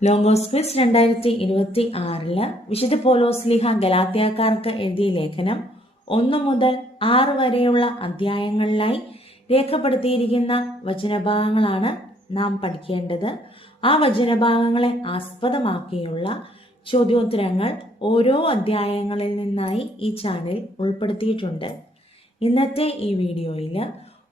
ലോങ്കോസ് quiz രണ്ടായിരത്തി ഇരുപത്തി ആറിൽ വിശുദ്ധ പോലോസ്ലിഹ ഗലാത്യാക്കാർക്ക് എഴുതിയ ലേഖനം ഒന്നു മുതൽ ആറ് വരെയുള്ള അധ്യായങ്ങളിലായി രേഖപ്പെടുത്തിയിരിക്കുന്ന വചനഭാഗങ്ങളാണ് നാം പഠിക്കേണ്ടത്. ആ വചനഭാഗങ്ങളെ ആസ്പദമാക്കിയുള്ള ചോദ്യോത്തരങ്ങൾ ഓരോ അധ്യായങ്ങളിൽ നിന്നായി ഈ ചാനൽ ഉൾപ്പെടുത്തിയിട്ടുണ്ട്. ഇന്നത്തെ ഈ വീഡിയോയിൽ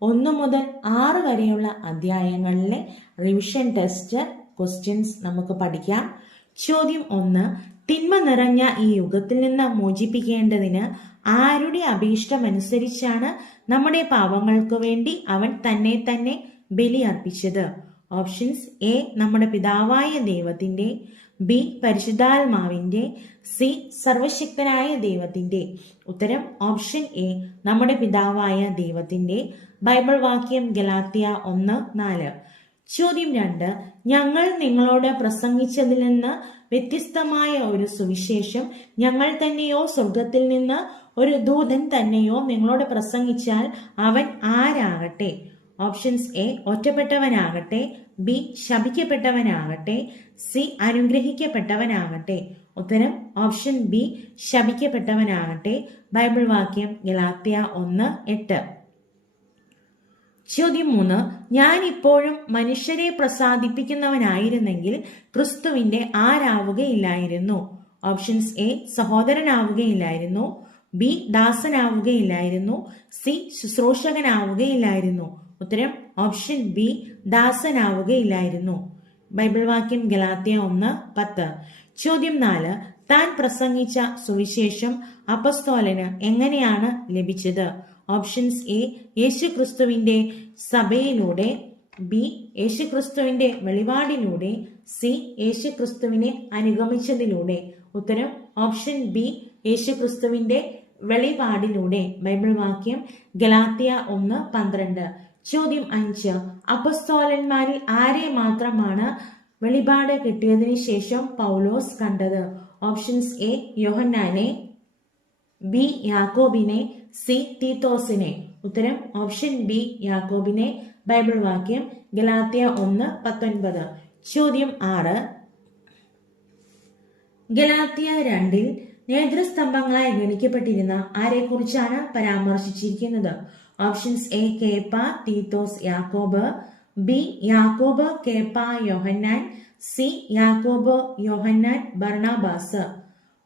ഒന്ന് മുതൽ ആറ് വരെയുള്ള അധ്യായങ്ങളിലെ റിവിഷൻ ടെസ്റ്റ് ക്വസ്റ്റ്യൻസ് നമുക്ക് പഠിക്കാം. ചോദ്യം ഒന്ന് തിന്മ നിറഞ്ഞ ഈ യുഗത്തിൽ നിന്ന് മോചിപ്പിക്കേണ്ടതിന് ആരുടെ അഭീഷ്ടമനുസരിച്ചാണ് നമ്മുടെ പാവങ്ങൾക്ക് വേണ്ടി അവൻ തന്നെ തന്നെ ബലി അർപ്പിച്ചത്? ഓപ്ഷൻസ് എ നമ്മുടെ പിതാവായ ദൈവത്തിന്റെ ബി പരിശുദ്ധാത്മാവിന്റെ സി സർവശക്തനായ ദൈവത്തിന്റെ. ഉത്തരം ഓപ്ഷൻ എ നമ്മുടെ പിതാവായ ദൈവത്തിന്റെ. ബൈബിൾ വാക്യം ഗലാത്തിയ ഒന്ന് നാല്. ചോദ്യം രണ്ട് ഞങ്ങൾ നിങ്ങളോട് പ്രസംഗിച്ചതിൽ നിന്ന് വ്യത്യസ്തമായ ഒരു സുവിശേഷം ഞങ്ങൾ തന്നെയോ സ്വർഗത്തിൽ നിന്ന് ഒരു ദൂതൻ തന്നെയോ നിങ്ങളോട് പ്രസംഗിച്ചാൽ അവൻ ആരാകട്ടെ? ഓപ്ഷൻസ് എ ഒറ്റപ്പെട്ടവനാകട്ടെ. ബി ശപിക്കപ്പെട്ടവനാകട്ടെ. സി അനുഗ്രഹിക്കപ്പെട്ടവനാകട്ടെ. ഉത്തരം ഓപ്ഷൻ ബി ശപിക്കപ്പെട്ടവനാകട്ടെ. ബൈബിൾ വാക്യം ഗലാത്യ ഒന്ന് എട്ട്. ചോദ്യം മൂന്ന് ഞാൻ ഇപ്പോഴും മനുഷ്യരെ പ്രസാദിപ്പിക്കുന്നവനായിരുന്നെങ്കിൽ ക്രിസ്തുവിന്റെ ആരാവുകയില്ലായിരുന്നു. ഓപ്ഷൻസ് എ സഹോദരനാവുകയില്ലായിരുന്നു. ബി ദാസനാവുകയില്ലായിരുന്നു. സി ശുശ്രൂഷകനാവുകയില്ലായിരുന്നു. ഉത്തരം ഓപ്ഷൻ ബി ദാസനാവുകയില്ലായിരുന്നു. ബൈബിൾ വാക്യം ഗലാത്യ ഒന്ന് പത്ത്. ചോദ്യം നാല്. താൻ പ്രസംഗിച്ച സുവിശേഷം അപസ്തോലന് എങ്ങനെയാണ് ലഭിച്ചത്? ഓപ്ഷൻസ് എ യേശുക്രിസ്തുവിന്റെ സഭയിലൂടെ ബി യേശുക്രിസ്തുവിന്റെ വെളിപാടിലൂടെ സി യേശുക്രിസ്തുവിനെ അനുഗമിച്ചതിലൂടെ. ഉത്തരം ഓപ്ഷൻ ബി യേശുക്രിസ്തുവിന്റെ വെളിപാടിലൂടെ. ബൈബിൾ വാക്യം ഗലാത്തിയ ഒന്ന് പന്ത്രണ്ട്. ചോദ്യം അഞ്ച് അപസ്തോലന്മാരിൽ ആരെ മാത്രമാണ് വെളിപാട് കിട്ടിയതിനു ശേഷം പൗലോസ് കണ്ടത്? ഓപ്ഷൻസ് എ യോഹന്നാനെ ബി യാക്കോബിനെ സി തീത്തോസിനെ. ഉത്തരം ഓപ്ഷൻ ബി യാക്കോബിനെ. ബൈബിൾ വാക്യം ഗലാത്യ ഒന്ന് പത്തൊൻപത്. ചോദ്യം ആറ്. ഗലാത്യ രണ്ടിൽ നേതൃസ്തംഭങ്ങളായി ഗണിക്കപ്പെട്ടിരുന്ന ആരെക്കുറിച്ചാണ് പരാമർശിച്ചിരിക്കുന്നത്? ഓപ്ഷൻസ് എ കേപ്പ തീത്തോസ് യാക്കോബ്. ബി യാക്കോബ് കേപ്പ യോഹന്നാൻ. സി യാക്കോബ് യോഹന്നാൻ ബർണാബാസ്.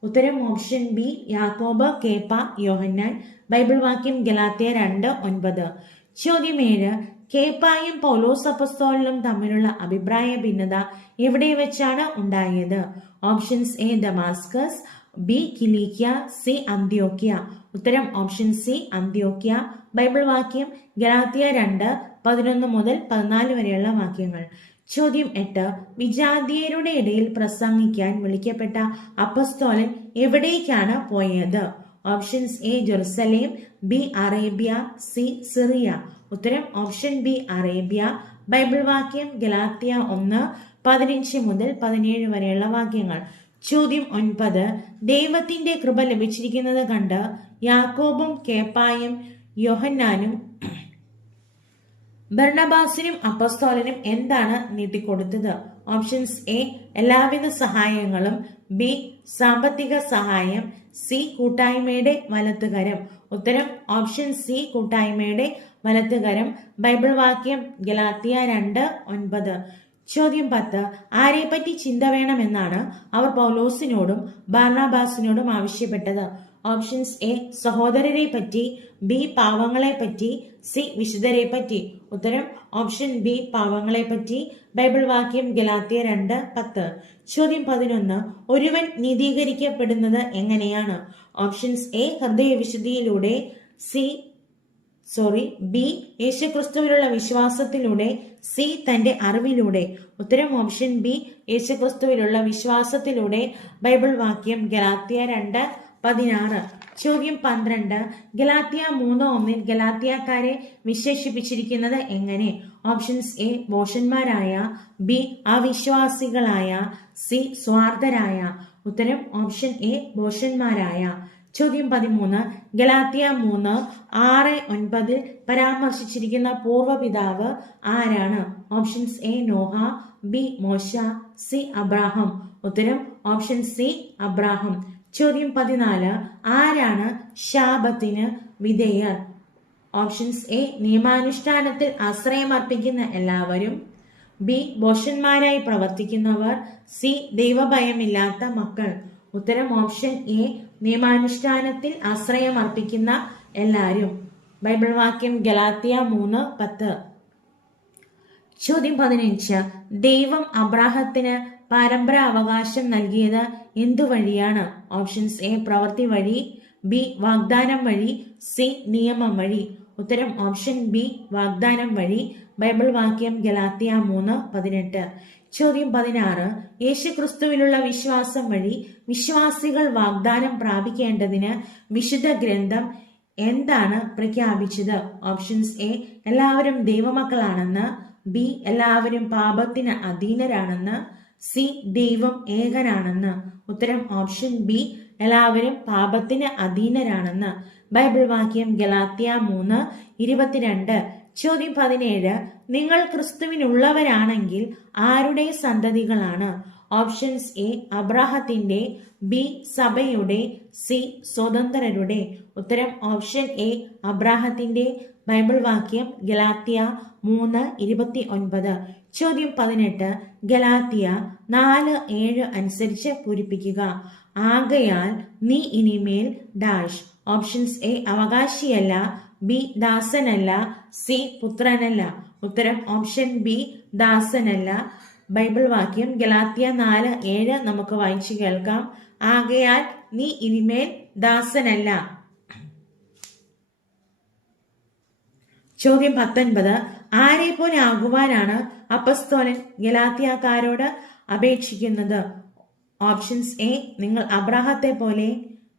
ഉത്തരം ഓപ്ഷൻ ബി യാക്കോബ് കേപ്പ യോഹന്നാൻ. ബൈബിൾ വാക്യം ഗലാത്തിയ രണ്ട് ഒൻപത്. ചോദ്യം ഏഴ്. കേപ്പായും പൗലോസ് അപ്പസ്തോലിനും തമ്മിലുള്ള അഭിപ്രായ ഭിന്നത എവിടെ വെച്ചാണ് ഉണ്ടായത്? ഓപ്ഷൻസ് എ ദമാസ്കസ് ബി കിലീക്യ സി അന്ത്യോക്യ. ഉത്തരം ഓപ്ഷൻ സി അന്ത്യോക്യ. ബൈബിൾ വാക്യം ഗലാത്തിയ രണ്ട് പതിനൊന്ന് മുതൽ പതിനാല് വരെയുള്ള വാക്യങ്ങൾ. ചോദ്യം എട്ട്. വിജാതീയരുടെ ഇടയിൽ പ്രസംഗിക്കാൻ വിളിക്കപ്പെട്ട അപ്പസ്തോലൻ എവിടേക്കാണ് പോയത്? Options A Jerusalem B Arabia C Syria. ഉത്തരം ഓപ്ഷൻ ബി അറേബ്യ. ബൈബിൾ വാക്യം ഗലാത്തിയ ഒന്ന് പതിനഞ്ച് മുതൽ പതിനേഴ് വരെയുള്ള വാക്യങ്ങൾ. ചോദ്യം ഒൻപത്. ദൈവത്തിന്റെ കൃപ ലഭിച്ചിരിക്കുന്നത് കണ്ട് യാക്കോബും കേപ്പായും യോഹന്നാനും ഭരണബാസിനും അപ്പസ്തോലനും എന്താണ് നീട്ടിക്കൊടുത്തത്? ഓപ്ഷൻസ് എ എല്ലാവിധ സഹായങ്ങളും ബി സാമ്പത്തിക സഹായം സി കൂട്ടായ്മയുടെ വലത്തുകരം. ഉത്തരം ഓപ്ഷൻ സി കൂട്ടായ്മയുടെ വലത്തുകരം. ബൈബിൾ വാക്യം ഗലാത്തിയ രണ്ട് ഒൻപത്. ചോദ്യം പത്ത് ആരെപ്പറ്റി ചിന്ത വേണമെന്നാണ് അവർ പൗലോസിനോടും ബാർണാബാസിനോടും ആവശ്യപ്പെട്ടത്. ഓപ്ഷൻസ് എ സഹോദരരെ പറ്റി ബി പാവങ്ങളെ പറ്റി സി വിശുദ്ധരെ പറ്റി ഉത്തരം ഓപ്ഷൻ ബി പാവങ്ങളെ പറ്റി ബൈബിൾ വാക്യം ഗലാത്തിയ രണ്ട് പത്ത്. ചോദ്യം പതിനൊന്ന് ഒരുവൻ നീതീകരിക്കപ്പെടുന്നത് എങ്ങനെയാണ്? ഓപ്ഷൻസ് എ ഹൃദയവിശുദ്ധിയിലൂടെ. സി സോറി ബി യേശുക്രിസ്തുവിലുള്ള വിശ്വാസത്തിലൂടെ. സി തന്റെ അറിവിലൂടെ. ഉത്തരം ഓപ്ഷൻ ബി യേശുക്രിസ്തുവിലുള്ള വിശ്വാസത്തിലൂടെ. ബൈബിൾ വാക്യം ഗലാത്തിയ രണ്ട് പതിനാറ്. ചോദ്യം പന്ത്രണ്ട്. ഗലാത്തിയ മൂന്ന് ഒന്നിൽ ഗലാത്തിയക്കാരെ വിശേഷിപ്പിച്ചിരിക്കുന്നത് എങ്ങനെ? ഓപ്ഷൻസ് എ ബോഷന്മാരായ. ബി അവിശ്വാസികളായ. സി സ്വാർത്ഥരായ. ഉത്തരം ഓപ്ഷൻ എ ബോഷന്മാരായ. ചോദ്യം പതിമൂന്ന്. ഗലാത്തിയ മൂന്ന് ആറ് ഒൻപതിൽ പരാമർശിച്ചിരിക്കുന്ന പൂർവപിതാവ് ആരാണ്? Options A Noah. ബി മോശ. C Abraham. ഉത്തരം ഓപ്ഷൻ സി അബ്രാഹം. ചോദ്യം പതിനാല്. ആരാണ് ശാപത്തിന് വിധേയർ? ഓപ്ഷൻസ് എ നിയമാനുഷ്ഠാനത്തിൽ ആശ്രയമർപ്പിക്കുന്ന എല്ലാവരും. ബി ബോഷന്മാരായി പ്രവർത്തിക്കുന്നവർ. സി ദൈവഭയമില്ലാത്ത മക്കൾ. ഉത്തരം ഓപ്ഷൻ എ നിയമാനുഷ്ഠാനത്തിൽ ആശ്രയമർപ്പിക്കുന്ന എല്ലാവരും ബൈബിൾ വാക്യം ഗലാത്തിയ മൂന്ന് പത്ത്. ചോദ്യം പതിനഞ്ച്. ദൈവം അബ്രാഹത്തിന് പരമ്പര അവകാശം നൽകിയത് എന്തു വഴിയാണ് ഓപ്ഷൻസ് എ പ്രവൃത്തി വഴി. ബി വാഗ്ദാനം വഴി. സി നിയമം വഴി. ഉത്തരം ഓപ്ഷൻ ബി വാഗ്ദാനം വഴി. ബൈബിൾ വാക്യം ഗലാത്തിയ മൂന്ന് പതിനെട്ട്. ചോദ്യം പതിനാറ്. യേശുക്രിസ്തുവിലുള്ള വിശ്വാസം വഴി വിശ്വാസികൾ വാഗ്ദാനം പ്രാപിക്കേണ്ടതിന് വിശുദ്ധ ഗ്രന്ഥം എന്താണ് പ്രഖ്യാപിച്ചത്? ഓപ്ഷൻസ് എ എല്ലാവരും ദൈവമക്കളാണെന്ന്. ബി എല്ലാവരും പാപത്തിന് അധീനരാണെന്ന്. സി ദൈവം ഏകനാണെന്ന്. ഉത്തരം ഓപ്ഷൻ ബി എല്ലാവരും പാപത്തിന് അധീനരാണെന്ന്. ബൈബിൾ വാക്യം ഗലാത്തിയ മൂന്ന് ഇരുപത്തിരണ്ട്. ചോദ്യം പതിനേഴ് നിങ്ങൾ ക്രിസ്തുവിനുള്ളവരാണെങ്കിൽ ആരുടെ സന്തതികളാണ്? ഓപ്ഷൻസ് എ അബ്രാഹത്തിന്റെ ബി സഭയുടെ സി സ്വതന്ത്രരുടെ ഉത്തരം ഓപ്ഷൻ എ അബ്രാഹത്തിന്റെ ബൈബിൾ വാക്യം ഗലാത്തിയ മൂന്ന് ഇരുപത്തി ഒൻപത് ചോദ്യം പതിനെട്ട് ഗലാത്തിയ നാല് ഏഴ് അനുസരിച്ച് പൂരിപ്പിക്കുക. ആകയാൽ നീ ഇനിമേൽ ഡാഷ്. ഓപ്ഷൻസ് എ അവകാശിയല്ല. ബി ദാസനല്ല. സി പുത്രനല്ല. ഉത്തരം ഓപ്ഷൻ ബി ദാസനല്ല. ബൈബിൾ വാക്യം ഗലാത്തിയ നാല് ഏഴ് നമുക്ക് വായിച്ചു കേൾക്കാം. ആകയാൽ നീ ഇനിമേൽ ദാസനല്ല. ചോദ്യം പത്തൊൻപത്. ആരെ പോലെ ആകുവാനാണ് അപ്പസ്തോലൻ ഗലാത്തിയാക്കാരോട് അപേക്ഷിക്കുന്നത്? ഓപ്ഷൻസ് എ നിങ്ങൾ അബ്രാഹത്തെ പോലെ.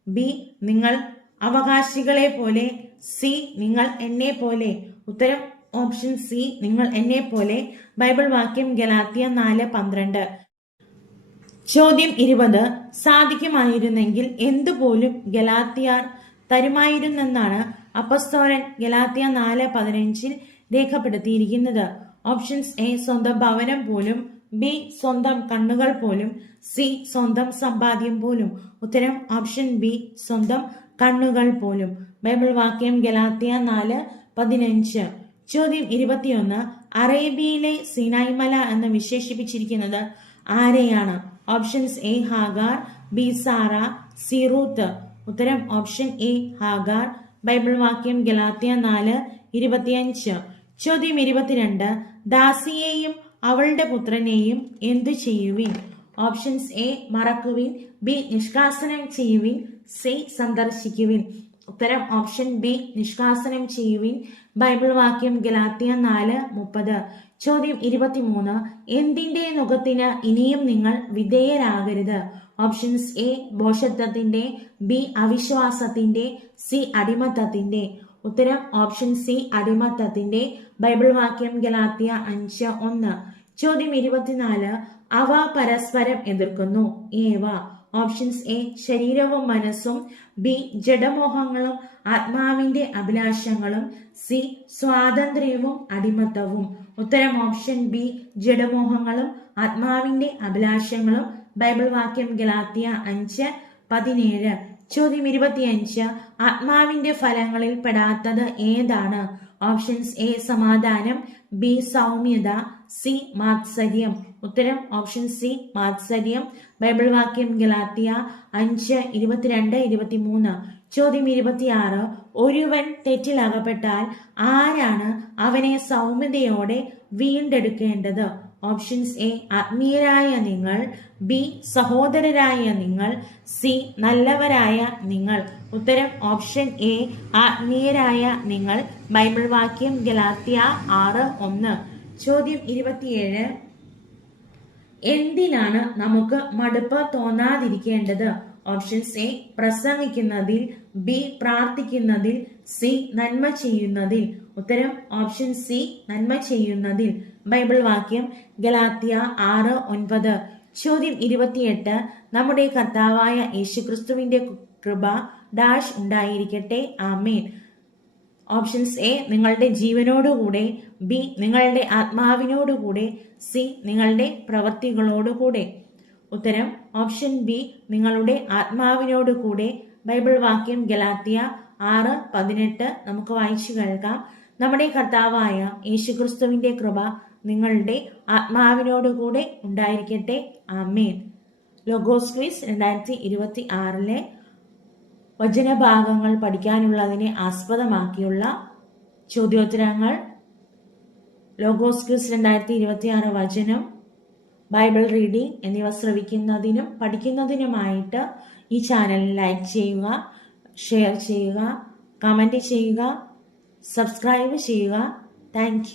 ബി നിങ്ങൾ അവകാശികളെ പോലെ. സി നിങ്ങൾ എന്നെ പോലെ. ഉത്തരം ഓപ്ഷൻ സി നിങ്ങൾ എന്നെ പോലെ ബൈബിൾ വാക്യം ഗലാത്തിയ നാല് പന്ത്രണ്ട്. ചോദ്യം ഇരുപത് സാധിക്കുമായിരുന്നെങ്കിൽ എന്തുപോലും ഗലാത്തിയാർ തരുമായിരുന്നെന്നാണ് അപ്പസ്തോരൻ ഗലാത്തിയ നാല് പതിനഞ്ചിൽ രേഖപ്പെടുത്തിയിരിക്കുന്നത്. ഓപ്ഷൻസ് എ സ്വന്തം ഭവനം പോലും ബി സ്വന്തം കണ്ണുകൾ പോലും സി സ്വന്തം സമ്പാദ്യം പോലും. ഉത്തരം ഓപ്ഷൻ ബി സ്വന്തം കണ്ണുകൾ പോലും. ബൈബിൾ വാക്യം ഗലാത്തിയ നാല് പതിനഞ്ച്. ചോദ്യം ഇരുപത്തിയൊന്ന്. അറേബ്യയിലെ സിനായ്മല എന്ന് വിശേഷിപ്പിച്ചിരിക്കുന്നത് ആരെയാണ്? Options A Hagar. B Sarah. C Ruth. ഉത്തരം ഓപ്ഷൻ എ ഹാഗാർ. ബൈബിൾ വാക്യം ഗലാത്തിയ നാല് ഇരുപത്തിയഞ്ച്. ചോദ്യം ഇരുപത്തിരണ്ട്. ദാസിയെയും അവളുടെ പുത്രനെയും എന്തു ചെയ്യുവിൻ? ഓപ്ഷൻസ് എ മറക്കുവിൻ. ബി നിഷ്കാസനം ചെയ്യുവിൻ. സി സന്ദർശിക്കുവിൻ. ഉത്തരം ഓപ്ഷൻ ബി നിഷ്കാസനം ചെയ്യുവിൻ. ബൈബിൾ വാക്യം ഗലാത്തിയ നാല് മുപ്പത്. ചോദ്യം ഇരുപത്തിമൂന്ന്. എന്തിന്റെ മുഖത്തിന് ഇനിയും നിങ്ങൾ വിധേയരാകരുത്? ഓപ്ഷൻസ് എ ബോഷത്വത്തിന്റെ ബി അവിശ്വാസത്തിന്റെ സി അടിമത്തത്തിന്റെ ഉത്തരം ഓപ്ഷൻ സി അടിമത്തത്തിന്റെ ബൈബിൾ വാക്യം ഗലാത്തിയ അഞ്ച് ഒന്ന്. ചോദ്യം ഇരുപത്തിനാല്. അവ പരസ്പരം എതിർക്കുന്നു. ഏവ? ഓപ്ഷൻസ് എ ശരീരവും മനസ്സും ബി ജഡമോഹങ്ങളും ആത്മാവിന്റെ അഭിലാഷങ്ങളും സി സ്വാതന്ത്ര്യവും അടിമത്തവും. ഉത്തരം ഓപ്ഷൻ ബി ജഡമോഹങ്ങളും ആത്മാവിന്റെ അഭിലാഷങ്ങളും. ബൈബിൾ വാക്യം ഗലാത്തിയ അഞ്ച് പതിനേഴ്. ചോദ്യം ഇരുപത്തിയഞ്ച് ആത്മാവിന്റെ ഫലങ്ങളിൽ പെടാത്തത് ഏതാണ്? ഓപ്ഷൻസ് എ സമാധാനം ബി സൗമ്യത സി മാത്സര്യം. ഉത്തരം ഓപ്ഷൻ സി മാത്സര്യം ബൈബിൾ വാക്യം ഗലാത്തിയ അഞ്ച് ഇരുപത്തിരണ്ട് ഇരുപത്തിമൂന്ന്. ചോദ്യം ഇരുപത്തിയാറ് ഒരുവൻ തെറ്റിലകപ്പെട്ടാൽ ആരാണ് അവനെ സൗമ്യതയോടെ വീണ്ടെടുക്കേണ്ടത്? ഓപ്ഷൻസ് എ ആത്മീയരായ നിങ്ങൾ. ബി സഹോദരരായ നിങ്ങൾ. സി നല്ലവരായ നിങ്ങൾ. ഉത്തരം ഓപ്ഷൻ എ ആത്മീയരായ നിങ്ങൾ. ബൈബിൾ വാക്യം ഗലാത്തിയ ആറ് ഒന്ന്. ചോദ്യം ഇരുപത്തിയേഴ് എന്തിനാണ് നമുക്ക് മടുപ്പ് തോന്നാതിരിക്കേണ്ടത്? ഓപ്ഷൻസ് എ പ്രസംഗിക്കുന്നതിൽ ബി പ്രാർത്ഥിക്കുന്നതിൽ സി നന്മ ചെയ്യുന്നതിൽ. ഉത്തരം ഓപ്ഷൻ സി നന്മ ചെയ്യുന്നതിൽ. ബൈബിൾ വാക്യം ഗലാത്തിയ ആറ് ഒൻപത്. ചോദ്യം ഇരുപത്തിയെട്ട് നമ്മുടെ കർത്താവായ യേശുക്രിസ്തുവിന്റെ കൃപ ഡാഷ് ഉണ്ടായിരിക്കട്ടെ. ആമേൻ. ഓപ്ഷൻസ് എ നിങ്ങളുടെ ജീവനോടുകൂടെ ബി നിങ്ങളുടെ ആത്മാവിനോടുകൂടെ സി നിങ്ങളുടെ പ്രവൃത്തികളോടുകൂടെ ഉത്തരം ഓപ്ഷൻ ബി നിങ്ങളുടെ ആത്മാവിനോടുകൂടെ. ബൈബിൾ വാക്യം ഗലാത്തിയ ആറ് പതിനെട്ട് നമുക്ക് വായിച്ചു കേൾക്കാം. നമ്മുടെ കർത്താവായ യേശുക്രിസ്തുവിന്റെ കൃപ നിങ്ങളുടെ ആത്മാവിനോടുകൂടെ ഉണ്ടായിരിക്കട്ടെ. ആമേൻ. ലോഗോസ് ക്വിസ് രണ്ടായിരത്തി ഇരുപത്തി ആറിലെ വചനഭാഗങ്ങൾ പഠിക്കാനുള്ളതിനെ ആസ്പദമാക്കിയുള്ള ചോദ്യോത്തരങ്ങൾ ലോഗോസ് ക്വിസ് രണ്ടായിരത്തി ഇരുപത്തി ആറ് വചനം ബൈബിൾ റീഡിംഗ് എന്നിവ ശ്രവിക്കുന്നതിനും പഠിക്കുന്നതിനുമായിട്ട് ഈ ചാനൽ ലൈക്ക് ചെയ്യുക ഷെയർ ചെയ്യുക കമന്റ് ചെയ്യുക സബ്സ്ക്രൈബ് ചെയ്യുക. താങ്ക്